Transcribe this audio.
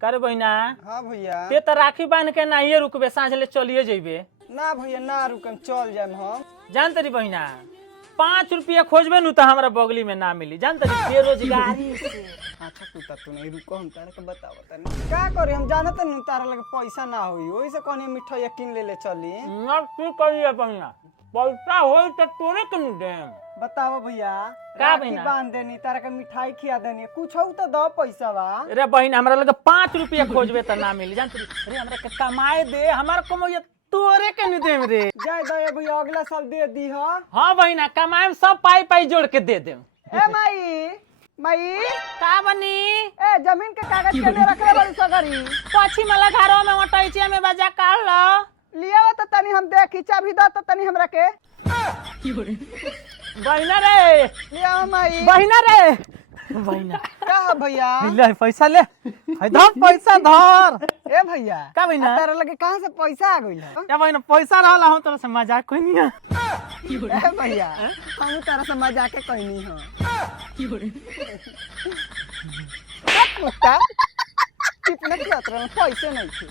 करे बहिना। हाँ भैया। ते तो राखी बांध के नाइए रुकबे, साँझ ले चलिए जेबे। ना भैया ना रुकम, चल जाए हम। जान तरी बहिना 5 रुपया खोजबे नु तो हमारा बगली में ना मिली। जान तरी बेरोजगारी से। अच्छा तू नहीं रुको, हम तारे के बताओ तनी का करी। हम जानत नहीं तारा लगे पैसा ना होई, ओही से कहनी मिठाई यकीन ले चली। ना की करिए बहिना, पैसा होई तो तोरे के नु देम। बताओ भैया का राखी बहिना? बांध देनी, तारा के मिठाई खिया देनी, कुछ हो तो दो पैसा बा। अरे बहिन हमरा लगे 5 रुपया खोजबे तो ना मिली। जान तरी अरे हमरा के कमाए दे, हमार कमाइए तोरे के नु देम रे। जाए दे भैया, अगला साल दे दी हो। हाँ बहिना कमाए सब पाई पाई जोड़ के दे देम। ए माई माई का बनी ए जमीन के कागज के ले रखले बड़ी सगरी। पछी मला घरों में ओटैचे में बजा काढ़ लो। लिया तो तनी हम देखी, चाबी दो तो तनी हमरा के। बहिना रे, लिया माई। बहिना रे, बहिना का है भैया? ले पैसा ले, है धर पैसा धर। ए भैया का बहिना? तारा लगे कहां से पैसा आ गइल है? या बहिना पैसा रहला हम तोरा से मजाक कोई नहीं है। ए भैया हम तारा से मजाक के कहनी हो। कुत्ता कितने खतरा में पैसे नहीं थे।